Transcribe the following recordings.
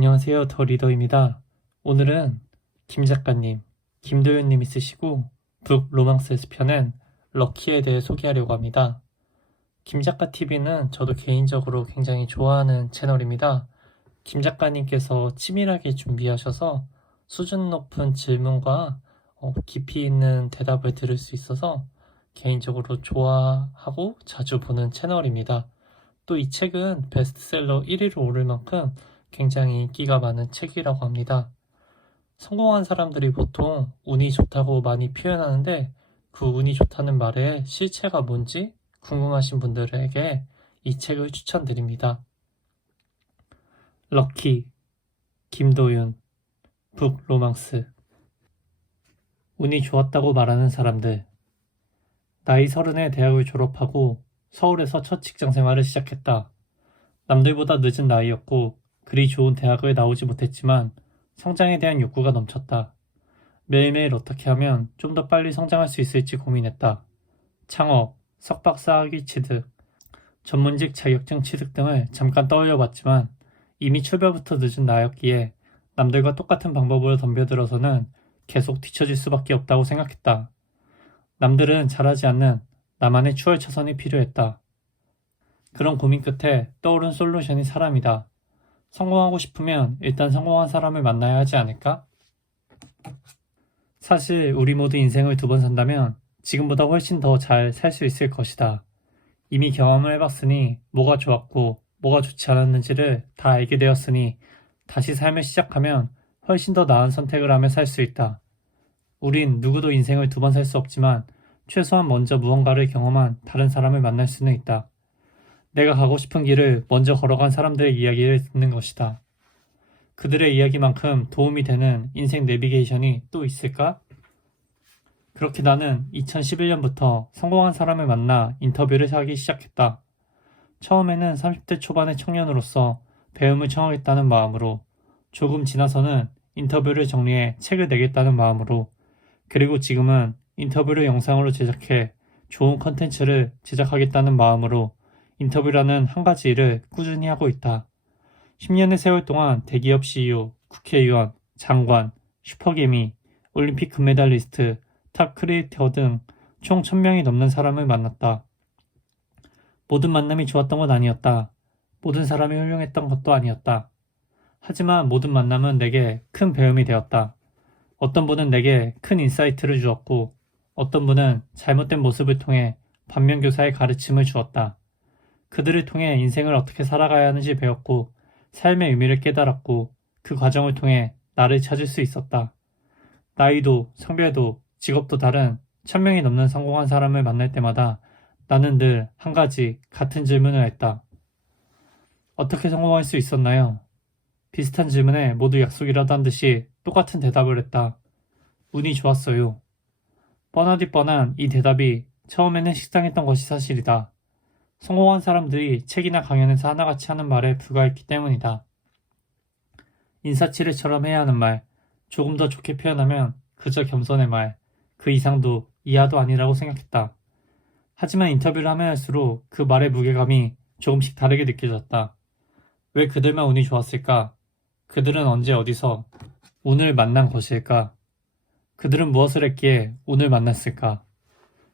안녕하세요. 더 리더입니다. 오늘은 김 작가님, 김도윤님이 쓰시고 북 로망스에서 펴낸 럭키에 대해 소개하려고 합니다. 김 작가 TV는 저도 개인적으로 굉장히 좋아하는 채널입니다. 김 작가님께서 치밀하게 준비하셔서 수준 높은 질문과 깊이 있는 대답을 들을 수 있어서 개인적으로 좋아하고 자주 보는 채널입니다. 또 이 책은 베스트셀러 1위로 오를 만큼 굉장히 인기가 많은 책이라고 합니다. 성공한 사람들이 보통 운이 좋다고 많이 표현하는데 그 운이 좋다는 말의 실체가 뭔지 궁금하신 분들에게 이 책을 추천드립니다. 럭키, 김도윤, 북 로망스. 운이 좋았다고 말하는 사람들. 나이 30에 대학을 졸업하고 서울에서 첫 직장 생활을 시작했다. 남들보다 늦은 나이였고 그리 좋은 대학을 나오지 못했지만 성장에 대한 욕구가 넘쳤다. 매일매일 어떻게 하면 좀 더 빨리 성장할 수 있을지 고민했다. 창업, 석박사 학위 취득, 전문직 자격증 취득 등을 잠깐 떠올려봤지만 이미 출발부터 늦은 나였기에 남들과 똑같은 방법으로 덤벼들어서는 계속 뒤처질 수밖에 없다고 생각했다. 남들은 잘하지 않는 나만의 추월차선이 필요했다. 그런 고민 끝에 떠오른 솔루션이 사람이다. 성공하고 싶으면 일단 성공한 사람을 만나야 하지 않을까? 사실 우리 모두 인생을 2번 산다면 지금보다 훨씬 더 잘 살 수 있을 것이다. 이미 경험을 해봤으니 뭐가 좋았고 뭐가 좋지 않았는지를 다 알게 되었으니 다시 삶을 시작하면 훨씬 더 나은 선택을 하며 살 수 있다. 우린 누구도 인생을 2번 살 수 없지만 최소한 먼저 무언가를 경험한 다른 사람을 만날 수는 있다. 내가 가고 싶은 길을 먼저 걸어간 사람들의 이야기를 듣는 것이다. 그들의 이야기만큼 도움이 되는 인생 내비게이션이 또 있을까? 그렇게 나는 2011년부터 성공한 사람을 만나 인터뷰를 하기 시작했다. 처음에는 30대 초반의 청년으로서 배움을 청하겠다는 마음으로, 조금 지나서는 인터뷰를 정리해 책을 내겠다는 마음으로, 그리고 지금은 인터뷰를 영상으로 제작해 좋은 컨텐츠를 제작하겠다는 마음으로 인터뷰라는 한 가지 일을 꾸준히 하고 있다. 10년의 세월 동안 대기업 CEO, 국회의원, 장관, 슈퍼개미, 올림픽 금메달리스트, 탑 크리에이터 등 총 1000명이 넘는 사람을 만났다. 모든 만남이 좋았던 건 아니었다. 모든 사람이 훌륭했던 것도 아니었다. 하지만 모든 만남은 내게 큰 배움이 되었다. 어떤 분은 내게 큰 인사이트를 주었고 어떤 분은 잘못된 모습을 통해 반면교사의 가르침을 주었다. 그들을 통해 인생을 어떻게 살아가야 하는지 배웠고 삶의 의미를 깨달았고 그 과정을 통해 나를 찾을 수 있었다. 나이도 성별도 직업도 다른 1000명이 넘는 성공한 사람을 만날 때마다 나는 늘 한 가지 같은 질문을 했다. 어떻게 성공할 수 있었나요? 비슷한 질문에 모두 약속이라도 한 듯이 똑같은 대답을 했다. 운이 좋았어요. 뻔하디 뻔한 이 대답이 처음에는 식상했던 것이 사실이다. 성공한 사람들이 책이나 강연에서 하나같이 하는 말에 불과했기 때문이다. 인사치레처럼 해야 하는 말, 조금 더 좋게 표현하면 그저 겸손의 말, 그 이상도 이하도 아니라고 생각했다. 하지만 인터뷰를 하면 할수록 그 말의 무게감이 조금씩 다르게 느껴졌다. 왜 그들만 운이 좋았을까? 그들은 언제 어디서 운을 만난 것일까? 그들은 무엇을 했기에 운을 만났을까?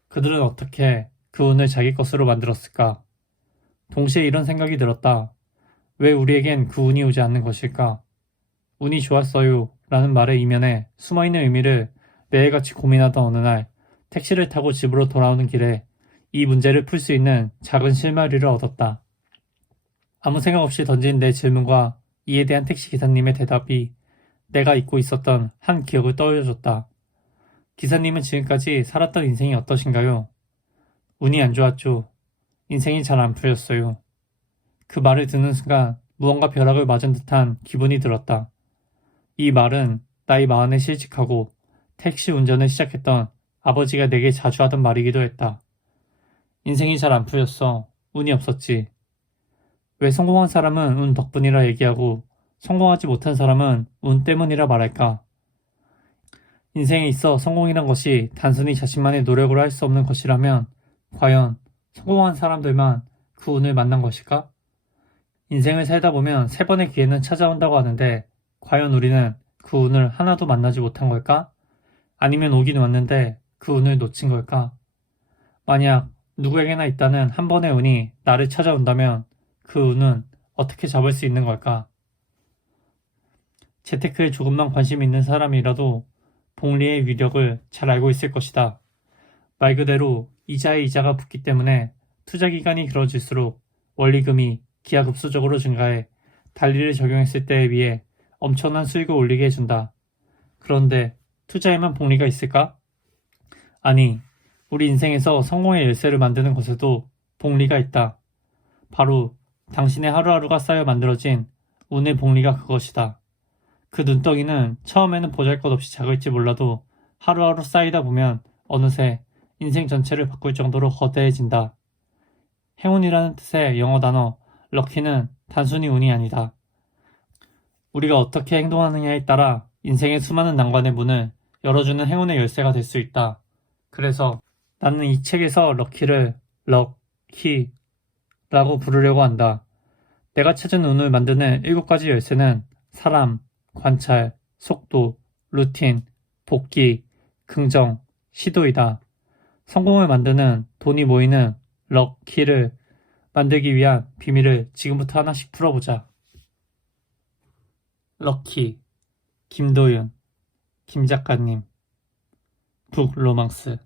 그들은 어떻게 그 운을 자기 것으로 만들었을까? 동시에 이런 생각이 들었다. 왜 우리에겐 그 운이 오지 않는 것일까? 운이 좋았어요 라는 말의 이면에 숨어있는 의미를 매일같이 고민하던 어느 날 택시를 타고 집으로 돌아오는 길에 이 문제를 풀 수 있는 작은 실마리를 얻었다. 아무 생각 없이 던진 내 질문과 이에 대한 택시 기사님의 대답이 내가 잊고 있었던 한 기억을 떠올려줬다. 기사님은 지금까지 살았던 인생이 어떠신가요? 운이 안 좋았죠. 인생이 잘 안 풀렸어요. 그 말을 듣는 순간 무언가 벼락을 맞은 듯한 기분이 들었다. 이 말은 나이 40에 실직하고 택시 운전을 시작했던 아버지가 내게 자주 하던 말이기도 했다. 인생이 잘 안 풀렸어. 운이 없었지. 왜 성공한 사람은 운 덕분이라 얘기하고 성공하지 못한 사람은 운 때문이라 말할까? 인생에 있어 성공이란 것이 단순히 자신만의 노력으로 할 수 없는 것이라면 과연 성공한 사람들만 그 운을 만난 것일까? 인생을 살다 보면 3번의 기회는 찾아온다고 하는데 과연 우리는 그 운을 하나도 만나지 못한 걸까? 아니면 오긴 왔는데 그 운을 놓친 걸까? 만약 누구에게나 있다는 한 번의 운이 나를 찾아온다면 그 운은 어떻게 잡을 수 있는 걸까? 재테크에 조금만 관심 있는 사람이라도 복리의 위력을 잘 알고 있을 것이다. 말 그대로 이자에 이자가 붙기 때문에 투자 기간이 길어질수록 원리금이 기하급수적으로 증가해 달리를 적용했을 때에 비해 엄청난 수익을 올리게 해준다. 그런데 투자에만 복리가 있을까? 아니, 우리 인생에서 성공의 열쇠를 만드는 것에도 복리가 있다. 바로 당신의 하루하루가 쌓여 만들어진 운의 복리가 그것이다. 그 눈덩이는 처음에는 보잘것없이 작을지 몰라도 하루하루 쌓이다 보면 어느새 인생 전체를 바꿀 정도로 거대해진다. 행운이라는 뜻의 영어 단어 럭키는 단순히 운이 아니다. 우리가 어떻게 행동하느냐에 따라 인생의 수많은 난관의 문을 열어주는 행운의 열쇠가 될 수 있다. 그래서 나는 이 책에서 럭키를 럭키라고 부르려고 한다. 내가 찾은 운을 만드는 7가지 열쇠는 사람, 관찰, 속도, 루틴, 복귀, 긍정, 시도이다. 성공을 만드는 돈이 모이는 럭키를 만들기 위한 비밀을 지금부터 하나씩 풀어보자. 럭키, 김도윤, 김 작가님, 북로망스.